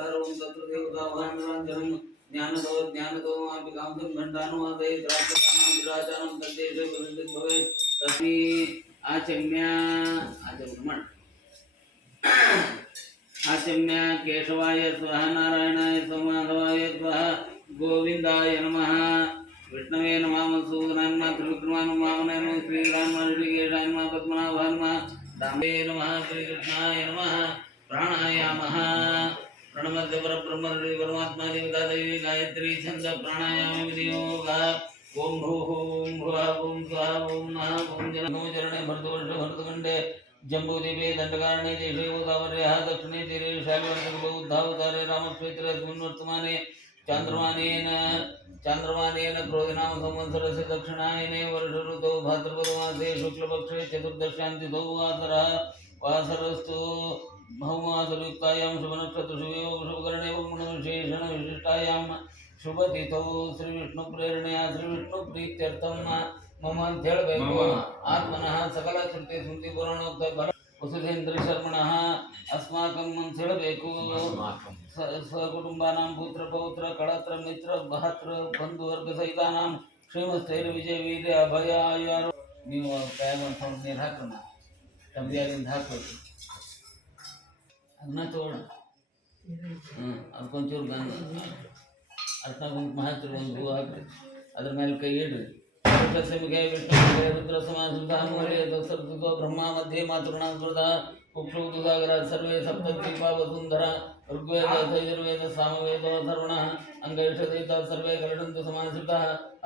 घण्टारवं तत्र देवतावाहनराञ्जनं ज्ञानदो ज्ञानदो मापि कांसं घण्टानुवादये द्राक्षदानां विराजानं तद्देशे भविष्यत् भवेत् तस्मै आचम्य आचम्य। आचम्य, केशवाय स्वः नारायणाय स्वः माधवाय स्वः गोविन्दाय नमः। विष्णवे नमः, मधुसूदनाय नमः त्रिविक्रमाय नमः श्रीरामाय ऋषिकेशाय नमः पद्मनाभाय नमः दामे नमः, श्रीकृष्णाय प्रणमद्य परब्रह्म ऋषि परमात्मा देवता दैवी गायत्री छन्द प्राणायाम, विधियोगः ॐ भूः ॐ भुवः ॐ स्वः ॐ नः ॐ जनो चरणे भरतवर्ष भरतखण्डे जम्बूद्वीपे दण्डकारणे देशे गोदावर्यः दक्षिणे तीरे शालिवर्तकलो उद्धावतारे रामक्षेत्रे चान्द्रमानेन चान्द्रमानेन क्रोधिनाम संवत्सरस्य दक्षिणायने वर्षऋतौ भाद्रपदमासे शुक्लपक्षे चतुर्दश्यान्तिथौ वासरः वासरस्तु भौमासुयुक्तायां शुभनक्षत्रशुभयोः शुभकर्णे गुणविशेषणविशिष्टायां शुभतिथौ श्रीविष्णुप्रेरणया श्रीविष्णुप्रीत्यर्थं मम ಅಂತ ಹೇಳಬೇಕು ಆತ್ಮನಃ ಸಕಲ ಶ್ರುತಿ ಸ್ಮೃತಿ ಪುರಾಣೋಕ್ತ ಬಲ ವಸುಧೇಂದ್ರ ಶರ್ಮಣಃ ಅಸ್ಮಾಕಂ ಅಂತ ಹೇಳಬೇಕು ಸ ಸಕುಟುಂಬಾನಾಂ ಪುತ್ರ ಪೌತ್ರ ಕಳತ್ರ ಮಿತ್ರ ಭಹತ್ರ ಬಂಧು ವರ್ಗ ಸಹಿತಾನಾಂ ಶ್ರೀಮಸ್ಥೈರ ವಿಜಯ ವೀರ್ಯ ಅಭಯ ಆಯುರು ನೀವು ಕೈ ಮಾಡ್ಕೊಂಡು ನೀರು ಹಾಕೋಣ ಟಬ್ಬಿಯಾಗಿಂದ ಹಾಕ್ಬೇಕು ಅದನ್ನ ತಗೋಣ ಹ್ಞೂ ಅದಕ್ಕೊಂಚೂರು ಗಂಧ ಅರ್ಥ ಗುಂಪು ಮಹತ್ವ ಒಂದು ಹೂ ಹಾಕ್ರಿ. ಅದ್ರ ಮೇಲೆ ಕೈ ಇಡ್ರಿ. ಸಸ್ಯಮಿಗೆ ವಿಷ್ಣು ರುದ್ರ ಸಮಾಧಾನ ಬ್ರಹ್ಮ ಮಧ್ಯೆ ಮಾತೃಣ ಸ್ಮೃತ ಕುಕ್ಷುದು ಸಾಗರ, ಸರ್ವೇ ಸಪ್ತದ್ವೀಪ ವಸುಂಧರ ಋಗ್ವೇದ ಯಜುರ್ವೇದ ಸಾಮವೇದ ಸರ್ವಣ सर्वे कलडन्तु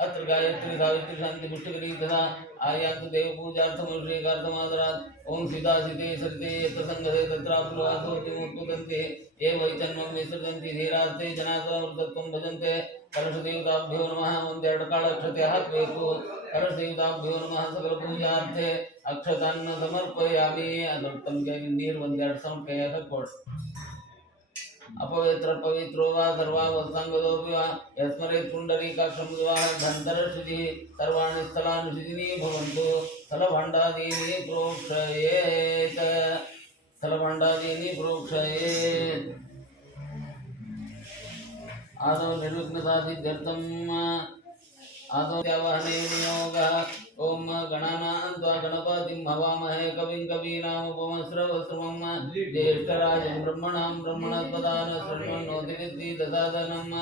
अत्र गायत्री सावित्री शान्तिपुष्टिकरी तथा आयान्तु देवपूजार्थमनुषेकार्थमादरात् ॐ सीतासिते सन्ति यत्र सङ्गते तत्राप्लुवासोद्यमुत्पतन्ति ये वै जन्मं विसृजन्ति धीरार्थे भजन्ते नमः वंदे त्वेषु नमः सकलपूजार्थे अक्षतान्न समर्पयामि कोट् अपवित्र पवित्रो वा सर्वावस्थाङ्गदोऽपि वा यस्मरेत् पुण्डरीकाक्षं विवाह धन्तरशुचिः सर्वाणि स्थलानि शुचिनी भवन्तु स्थलभाण्डादीनि प्रोक्षयेत् स्थलभाण्डादीनि प्रोक्षयेत् आदौ निर्विघ्नतासिद्ध्यर्थम् आदौ त्यावहने नियोगः ॐ गणानां त्वा गणपतिं हवामहे कविं कवीनामुपमस्रवस्रमं ज्येष्ठराजं ब्रह्मणां ब्रह्मणस्पदान शृण्वन्नोतिरिद्धि ददादनं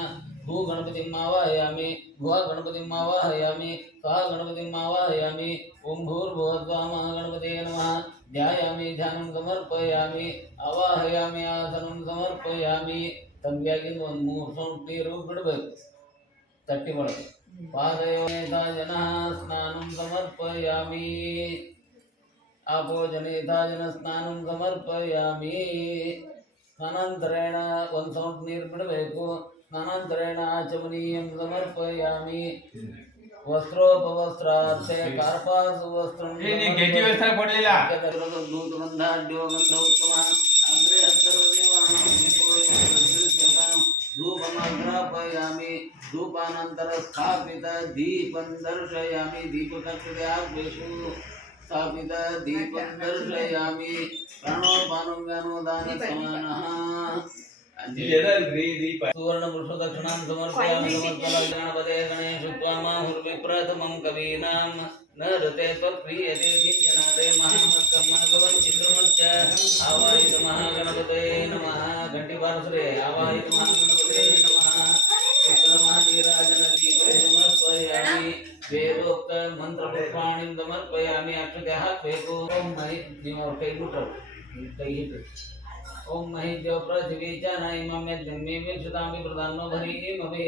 भूगणपतिम् आवाहयामि भुवा गणपतिम् आवाहयामि स्वा गणपतिम् आवाहयामि ॐ भूर्भुवस्वामः गणपते नमः ध्यायामि ध्यानं समर्पयामि ಆವಾಹಯಾಮಿ ಆಸನಂ ಸಮರ್ಪಯಾಮಿ ತಂಬಿಯಾಗಿಂದ ಒಂದು ಮೂರು ಸೌಂಡ್ ನೀರು ಬಿಡಬೇಕು ತಟ್ಟಿ ಒಳಗೆ. ಪಾದಯೋನೇತ ಜನಃ ಸ್ನಾನಂ ಸಮರ್ಪಯಾಮಿ. ಆಪೋ ಜನೇತ ಜನ ಸ್ನಾನಂ ಸಮರ್ಪಯಾಮಿ. ಸ್ನಾನಂತರೇಣ ಒಂದು ಸೌಂಡ್ ನೀರು ಬಿಡಬೇಕು. ಸ್ನಾನಾಂತರೇಣ ಆಚಮನೀಯಂ ಸಮರ್ಪಯಾಮಿ. ವಸ್ತ್ರೋಪವಸ್ತ್ರಾರ್ಥೆ ಕಾರ್ಪಾಸು ವಸ್ತ್ರಂ ಉತ್ತಮ समग्रपयामि धूपानन्तरस्थापित दीपं दर्शयामि दीपकक्रियाग्रेषु स्थापित दीपं दर्शयामि प्रणोपानुव्यनुदान समानः सुवर्णपुरुषदक्षिणां समर्पयामि समर्पयामि गणेश त्वामाहुर्विप्रथमं कवीनां। न ऋते त्वत्क्रियते किञ्चनादे महामत्कं भगवन् आवाहित महागणपते नमः। घण्टिपार्श्वे आवाहित महागणपते गुरुवे नमः उत्तरमहानीराजन दीपे समर्पयामि वेदोक्त मंत्र पुष्पाणि समर्पयामि अक्षगः क्वेको ओम महि निमोर कई गुटर कई पे ओम महि जो पृथ्वी च नैमं यद्यमे विक्षतामि प्रदानो भरी ममे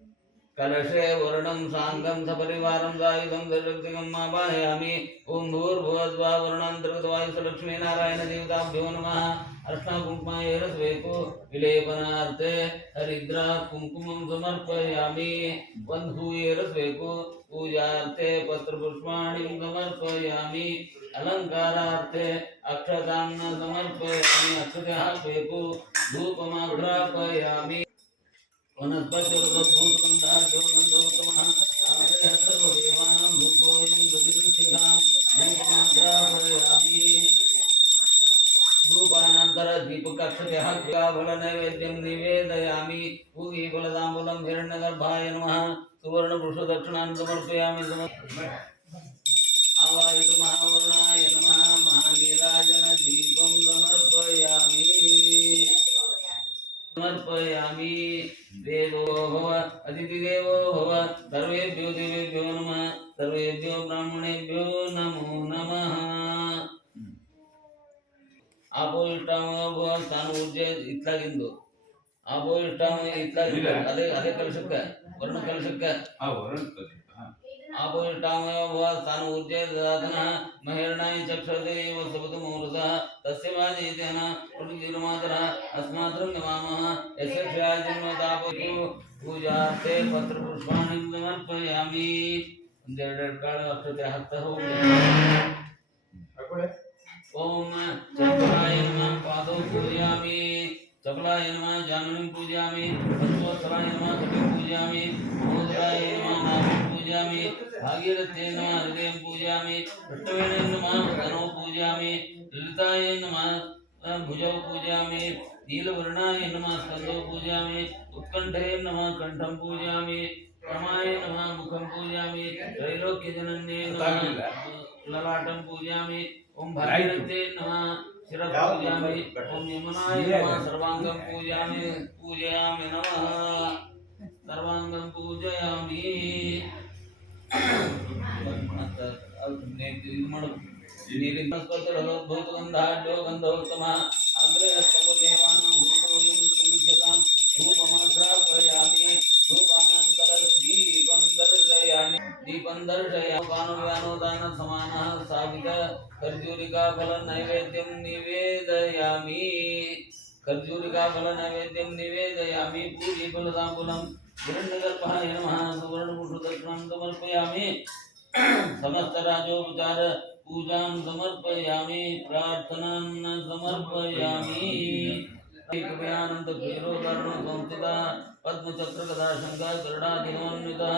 कलशे वर्णं साङ्गं सपरिवारं सायुधं सशक्तिकम् आवाहयामि। ॐ वर्णान्तर्गतवायुसलक्ष्मी नारायणदेवताभ्यो नमः। विलेपनार्थे हरिद्रा समर्पयामि। बन्धूयरस्वेको पूजार्थे पत्रपुष्पाणि समर्पयामि। अलङ्कारार्थे अक्षतां समर्पयामि। अक्षतः स्वेको वनस्पतिर्गन्धाढ्योगन्धोत्तमः आग्रहः सर्वदेवानां धूपोऽयं प्रतिष्ठितां धूपमाग्रापयामि धूपानन्तर दीपकक्षतः क्रियाफलनैवेद्यं निवेदयामि पूगीफलदाम्बूलं नमो नमः అపోయిష్టం తను ఇట్లాగిందు అపోయిష్టం ఇట్లాగిందు అదే అదే కలుసుక్క వరుణ కలుసుక్క ఆపోయిష్టామయో తను ఉద్యోగదాతన మహిరణాయ చక్షతే వసవతు మూర్త తస్య వాజేతేన పురుషీర్మాతర అస్మాత్రం గమామః యస్య క్షయాజన్మ తాపో పూజార్థే పత్ర పుష్పాణి సమర్పయామి अस्मात्रं नमामः यस्य ಕ್ಷಯಾಜನ್ಮತಾಪು ಪೂಜಾರ್ಥೆ ಪತ್ರಪುಷ್ಪಾಣಿ ಸಮರ್ಪಯಾಮಿ ಒಂದೆರಡೆರಡು ಕಾಳು ಅಕ್ಷತೆ ಹಾಕ್ತಾ ಹೋಗಿ ಓಂ ಚಕ್ರಾಯ ನಮಃ ಪಾದೌ ಪೂಜಯಾಮಿ ಚಪಲಾಯ ನಮಃ ಜಾನುನಿಂ ಪೂಜಯಾಮಿ ಪಂಚವತ್ಸರಾಯ ನಮಃ ಕಟಿಂ ಪೂಜಯಾಮಿ ಮಹೋದರಾಯ ನಮಃ ನಾಭಿಂ ಪೂಜಯಾಮಿ ಭಾಗೀರಥ್ಯೈ ನಮಃ ಹೃದಯಂ ಪೂಜಯಾಮಿ ಕೃಷ್ಣವೇಣೇ ನಮಃ ಧನೋ ಪೂಜಯಾಮಿ ಲಲಿತಾಯ ನಮಃ ಭುಜೌ ಪೂಜಯಾಮಿ ನೀಲವರ್ಣಾಯ ನಮಃ ಸ್ಕಂದೌ ಪೂಜಯಾಮಿ उत्कण्ठे नमः कण्ठं पूजयामि रमाय नमः मुखं पूजयामि त्रैलोक्यजनन्ये नमः ललाटं पूजयामि ॐ भागीरथे नमः शिरः पूजयामि ॐ यमुनाय नमः सर्वाङ्गं पूजयामि पूजयामि नमः सर्वाङ्गं पूजयामि ಮತ್ತೆ ಅದು ನೆ- ಇದು ಮಾಡು ನೀರಿನ ಸ್ಪರ್ಧೋದ್ಭೂತಗಂಧಾಢ್ಯೋ ಗಂಧೋತ್ತಮ ಅಗ್ರೆ ಸರ್ವದೇವಾನಾಂ ಭೂತೋಯಂ ಪ್ರತಿಷ್ಠತಾಂ ಧೂಪಮಾಗ್ರಾಪಯಾಮಿ दर्शयानुदान समान स्थापित खर्जूरिका फल नैवेद्यम निवेदयामी। खर्जूरिका फल नैवेद्यम निवेदयामी। पूरी फलतांबुलम हिरण्यगर्भाय नमः। सुवर्णपुषदक्षिणं समर्पयामि। समस्तराजोपचार समर्पयामि। प्रार्थनां समर्पयामि। कृपयानन्द भैरव कर्ण संस्थिता। पद्मचक्र कदा शङ्कर गरुडाधिगमन्वितः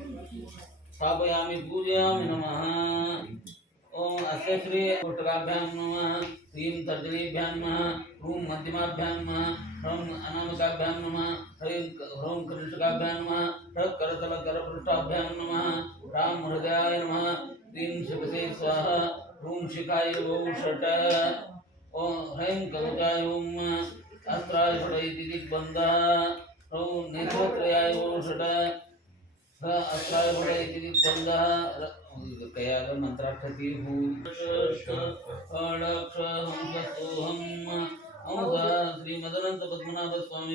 स्थापयामि पूजयामि नमः। ओम अस्य श्री पुटकाभ्यां नमः श्रीं तर्जनीभ्यां नमः, ह्रूं मध्यमाभ्यां नमः, ह्रौं अनामिकाभ्यां नमः, ह्रीं ह्रौं कृष्णकाभ्यां नमः, ह्रः करतलकरपृष्ठाभ्यां नमः रां हृदयाय नमः, ह्रीं शिवसे स्वाहा, ह्रूं शिखाय वौ षट्। ॐ ह्रैं कवचाय ॐ अस्त्राय षट् इति दिग्बन्धः, ह्रौं नेत्रत्रयाय वौ षट्। स्वामी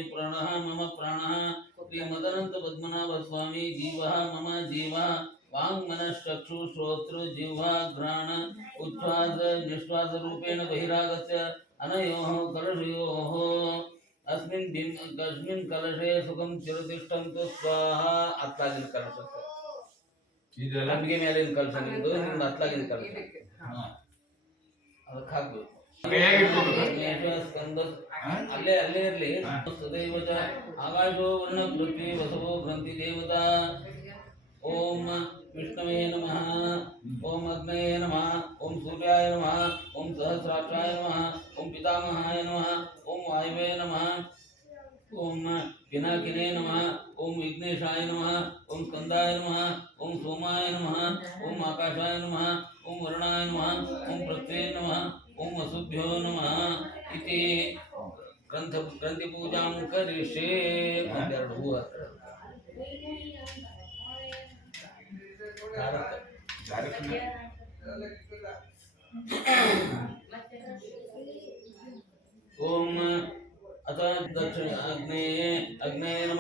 प्राणः मम प्राणः श्री मदनंत पद्मनाभ जीवः मम जीवः वाङ्मनश्चक्षु श्रोत्र जिह्वा घ्राण, उच्छ्वास निश्वास रूपेण बहिरागत्य अनयोः कलशयोः अस्मिन् बिम् कस्मिन् कलशे सुखं चिरतिष्ठन्तु स्वाहा अत्लागिन कलशस्य ಇದೆಲ್ಲ ನಮಗೆ ಮೇಲಿನ ಕಲಶ ನಿಂದು ನಿಮ್ದು ಹತ್ಲಾಗಿನ ಕಲಶ ಅದಕ್ಕೆ ಹಾಕ್ಬೇಕು ಕೈಯಾಗ ಇಟ್ಕೊಬೇಕು. ಮೇಷ, ಸ್ಕಂದ ಅಲ್ಲೇ ಅಲ್ಲೇ ಇರ್ಲಿ ಹಾ. ಸದೈವ ಚ ಆಕಾಶೋ ವರ್ಣ ಪೃಥ್ವಿ ವಸವೋ ಗ್ರಂಥಿ ದೇವತಾ ಓಂ ವಿಷ್ಣವೇ ನಮಃ ಓಂ ಅಗ್ನಯೇ ನಮಃ ಓಂ ಸೂರ್ಯಾಯ ನಮಃ ಓಂ ಸಹಸ್ರಾಕ್ಷಾಯ ನಮಃ ಓಂ ಪಿತಾಮಹಾಯ ನಮಃ ಓಂ ವಾಯುವೇ ನಮಃ ओम पिनाकिने नमः ओम विघ्नेशाय नमः ओम स्कंदाय नमः ओम सोमाय नमः ओम आकाशाय नमः ओम वरुणाय नमः ओम पृथ्वे नमः ओम वसुभ्यो नमः इति ग्रंथ ग्रंथिपूजां करिष्ये ಒಂದೆರಡು ಹೂವು ಹತ್ರ. ಭಾರತ. ಜಾರಕಿನ ओम अथ दक्षिण अग्ने अग्ने नम।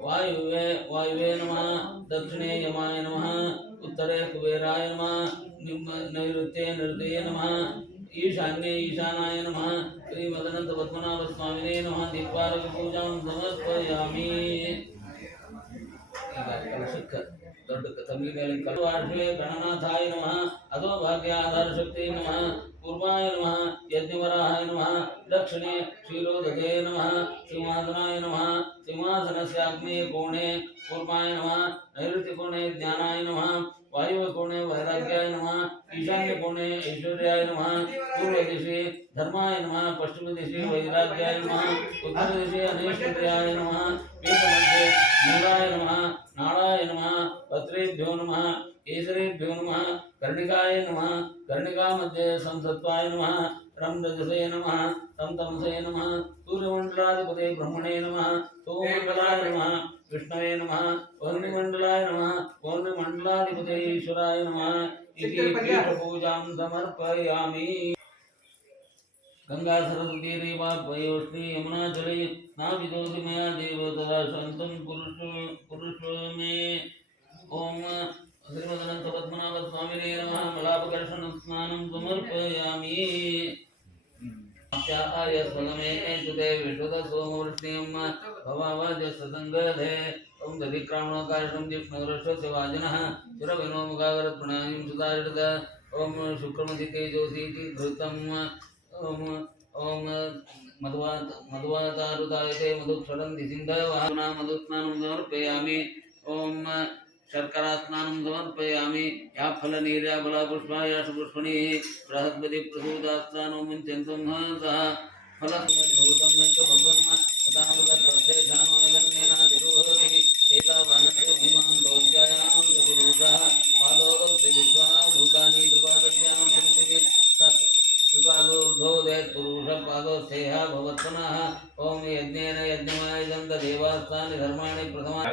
वायुवे वायुवे नम। दक्षिणे यमाय नम। उत्तरे कुबेराय नम। नैऋत्ये नृतये नम। ईशान्ये ईशानाय नमः। श्रीमदनन्तपद्मनाभस्वामिने नम। दीपारकपूजां समर्पयामि। ದೊಡ್ಡ ತಂಗಿ ಮೇಲೆ ಕಲ್ವಾರ್ಷೆ ಗಣನಾಥಾಯ ನಮಃ ಅಧೋ ಭಾಗ್ಯ ಆಧಾರ ಶಕ್ತಿ ನಮಃ ಕೂರ್ಮಾಯ ನಮಃ ಯಜ್ಞವರಾಯ ನಮಃ ದಕ್ಷಿಣೆ ಕ್ಷೀರೋದಕೆ ನಮಃ ಸಿಂಹಾಸನಾಯ ನಮಃ ಸಿಂಹಾಸನಸ್ಯ ಅಗ್ನೇಯ ಕೋಣೆ ಕೂರ್ಮಾಯ ನಮಃ ನೈಋತ್ಯ ಕೋಣೆ ಜ್ಞಾನಾಯ ನಮಃ ವಾಯುವ ಕೋಣೆ ವೈರಾಗ್ಯಾಯ ನಮಃ ಈಶಾನ್ಯ ಕೋಣೆ ಐಶ್ವರ್ಯಾಯ ನಮಃ ಪೂರ್ವ ದಿಶೆ ಧರ್ಮಾಯ ನಮಃ ಪಶ್ಚಿಮ ದಿಶೆ ವೈರಾಗ್ಯಾಯ ನಮಃ ಉತ್ತರ ದಿಶೆ ಅನೈಶ್ವರ್ಯಾಯ ನಮಃ ಪೀಠ ಮಧ್ಯೆ ಮೂಲಾಯ ನಮಃ నాళాయ నమ పత్రేభ్యో నమ కేసరేభ్యో నమ కర్ణికాయ నమ కర్ణికామధ్య సంసత్వాయ నమ రం రజసే నమ తం తమసే నమ సూర్యమండలాధిపతే బ్రహ్మణే నమ సోమండలాయ నమ విష్ణవే నమ పౌర్ణిమండలాయ నమ పౌర్ణిమండలాధిపతే ఈశ్వరాయ నమ ఇది పూజాం సమర్పయామి. गंगा सरस्वती रेवा वयोश्री यमुना जले स्नापितोऽसि मया देव तदा शान्तं पुरुष पुरुष मे ॐ श्रीमदनन्त पद्मनाभ स्वामिने नमः। मलापकर्षण स्नानं समर्पयामि। आय स्वगमे तुते विश्वत सोमवृष्टिं भवावाज सतङ्गधे ॐ दधिक्रामणकार्षं जिष्णुरश्वस्य वाजिनः। चिरविनोमुखागरत्प्रणयं सुधारित ॐ शुक्रमधिके जोषीति घृतम् ओम मधुवात मधुवातारुदायते मधुक्षरं सिन्धवाहना मधुस्नानं समर्पयामि ओम शर्करास्नानं समर्पयामि या फलनीर्या फलपुष्पाया सुपुष्पणिः बृहस्पति प्रसूदास्नानो मुञ्चन्तं सः फलसमद्भूतं कृपालोर्धोदयत् पुरुषपादोस्थेयः भवत्पुनः ॐ यज्ञेन यज्ञमयजन्त देवास्तानि धर्माणि प्रथमा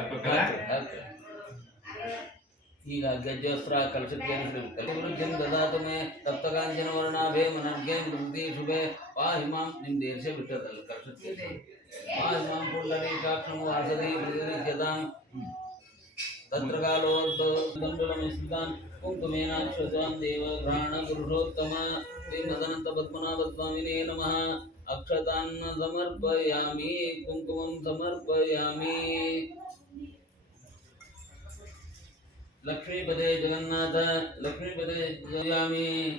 ಈಗ ಗಜ್ಜಸ್ತ್ರ ಕಲಶಕ್ಕೆ ಕಲಿವೃದ್ಧಿಂ ದದಾತು ಮೇ ತಪ್ತಕಾಂಚನ ವರ್ಣಾಭೆ ಮನರ್ಗೆ ಮೃತಿ ಶುಭೆ ಪಾಹಿ ಮಾಂ ನಿಮ್ ದೇಶ ಬಿಟ್ಟದಲ್ಲ ಕಲಶಕ್ಕೆ ಪಾಹಿ ಮಾಂ ಪುಂಡರೀಕಾಕ್ಷಂ ವಾಸದಿ ಪ್ರತಿರಿಚ್ಯತಾಂ तत्र कालोद्दण्डलमिस्मितान् कुङ्कुमेनाक्षतां देवघ्राण पुरुषोत्तम श्रीमदनन्तपद्मनाभस्वामिने नमः। अक्षतान्न समर्पयामि, कुङ्कुमं समर्पयामि। लक्ष्मीपदे जगन्नाथ, लक्ष्मीपदे पूजयामि।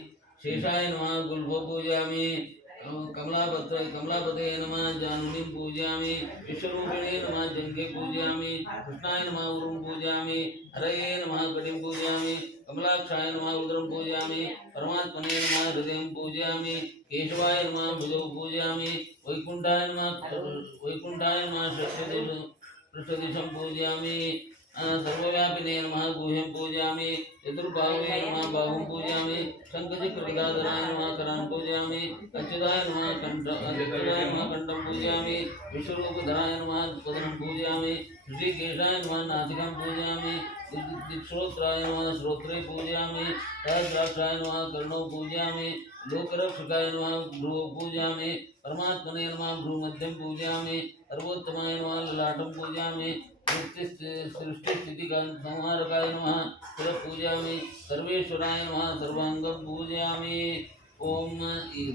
शेषाय नमः गुल्भो पूजयामि। कमलापत्र कमलापते नमः जाह्नवीं पूजयामि, विश्वरूपिणे नमः जङ्गे पूजयामि, कृष्णाय नमः, उरुं पूजयामि, हरये नमः, कटिं पूजयामि, कमलाक्षाय नमः, रुद्रं पूजयामि, परमात्मने नमः, हृदयं पूजयामि, केशवाय नमः, भुजौ पूजयामि, वैकुण्ठाय नमः वैकुण्ठाय नमः पृष्ठदिशं पूजयामि सर्वव्यापिने नमः, गुह्यं पूजयामि। चतुर्बाहुवे नमः, बाहुं पूजयामि। शङ्खचक्रगदाधराय नमः करान् पूजयामि। अच्युताय नमः, कण्ठ अच्युताय नमः, कण्ठं पूजयामि। विश्वरूपधराय नमः पदनं पूजयामि। ऋषिकेशाय नमः, नासिकां पूजयामि। दिक्श्रोत्राय नमः श्रोत्रे पूजयामि। सहस्राक्षाय नमः, कर्णौ पूजयामि। लोकरक्षकाय नमः, भ्रुवौ पूजयामि। परमात्मने नमः, भ्रूमध्यं पूजयामि। सर्वोत्तमाय नमः, ललाटं पूजयामि। सृष्टिस्थितिका संहारकाय नमः शिरः पूजयामि सर्वेश्वराय नमः सर्वाङ्गं पूजयामि ॐ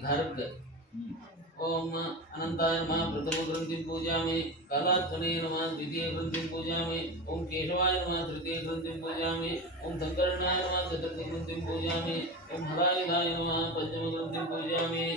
धारक ॐ अनन्ताय नमः प्रथमग्रन्थिं पूजयामि कालात्मने नमः द्वितीयग्रन्थिं पूजयामि ॐ केशवाय नमः तृतीयग्रन्थिं पूजयामि ॐ शङ्करणाय नमः चतुर्थग्रन्थिं पूजयामि ॐ हरायुधाय नमः पञ्चमग्रन्थिं पूजयामि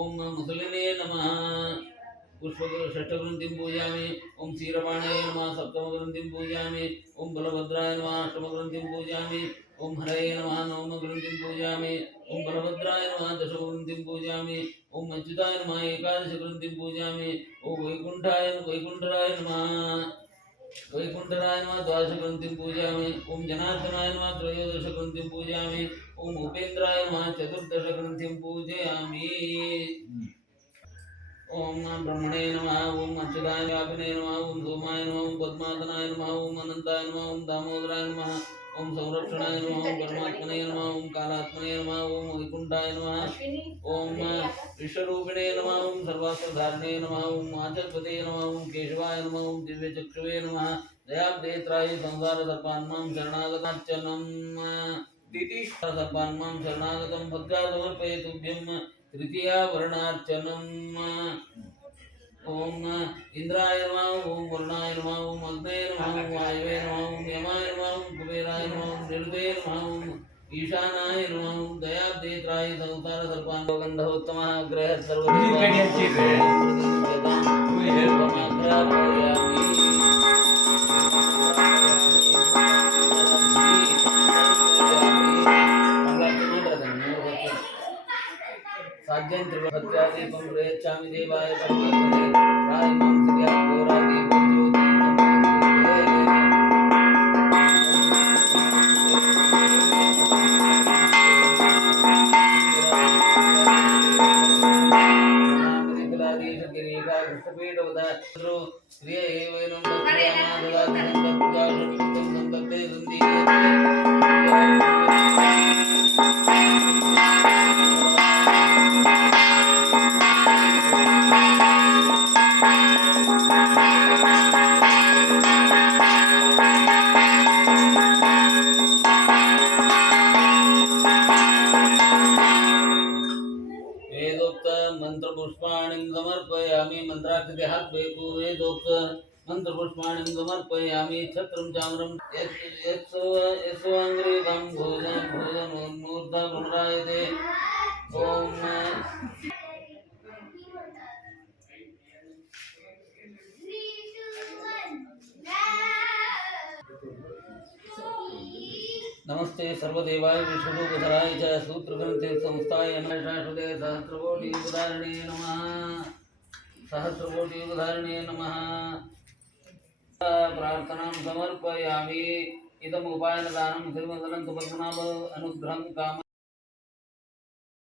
ॐ मुसलिने नमः पुष्प षष्ठग्रन्थिं पूजयामि। ॐ क्षीरपाणाय नमः, सप्तमग्रन्थिं पूजयामि। ॐ बलभद्राय नमः, अष्टमग्रन्थिं पूजयामि। ॐ हरये नमः, नवमग्रन्थिं पूजयामि। ॐ बलभद्राय नमः, दशमग्रन्थिं पूजयामि। ॐ अच्युताय नमः, एकादशग्रन्थिं पूजयामि। ॐ वैकुण्ठाय वैकुण्ठराय नमः। वैकुण्ठराय नमः, द्वादशग्रन्थिं पूजयामि। ॐ जनार्दनाय नमः, त्रयोदशग्रन्थिं पूजयामि। ॐ उपेन्द्राय नमः, चतुर्दशग्रन्थिं पूजयामि। ॐ ब्रह्मणे नम ओम अच्युताय व्यापिने नम ॐ सोमाय नमः ॐ पद्मातनाय नमः ॐ अनन्ताय नमः ॐ दामोदराय नम ॐ संरक्षणाय नमः ॐ परमात्मने नम ॐ कालात्मने नमः ॐ वैकुण्ठाय नमः ॐ विश्वरूपिणे नमः ॐ सर्वास्त्रधारिणे नमः ॐ आचर्पते नमः ॐ केशवाय नमः ॐ दिव्यचक्षुवे नमः दयाब्देत्राय संसार सर्पान्मां शरणागतार्चनं दिति सर्पान्मां शरणागतं भद्रा समर्पये तुभ्यं तृतीया वर्णार्चनम्। ॐ इन्द्राय नमः ॐ वरुणाय नमः ॐ अग्नये नमः ॐ वायवे नमः ॐ यमाय नमः ॐ कुबेराय नमः ॐ निरुते नमः ॐ ईशानाय नमः ॐ दयाब्देत्राय संसार सर्पान्। गन्धोत्तमः ग्रहः ಈ சாமி தேவாய ध्यानं समर्पयामि छत्रं चाम्रं यस्वाङ्ग्रीतं भोजनं भोजनोन्मूर्धा पुनरायते। ॐ नमस्ते सर्वदेवाय विष्णुपसराय च सूत्रग्रन्थे संस्थाय नमस्ते सहस्रकोटियुगधारणे नमः। सहस्रकोटियुगधारणे नमः। प्रार्थनां समर्पयामि। इदमुपायनदानं श्रीमदनन्तपद्मनाभ अनुग्रहं काम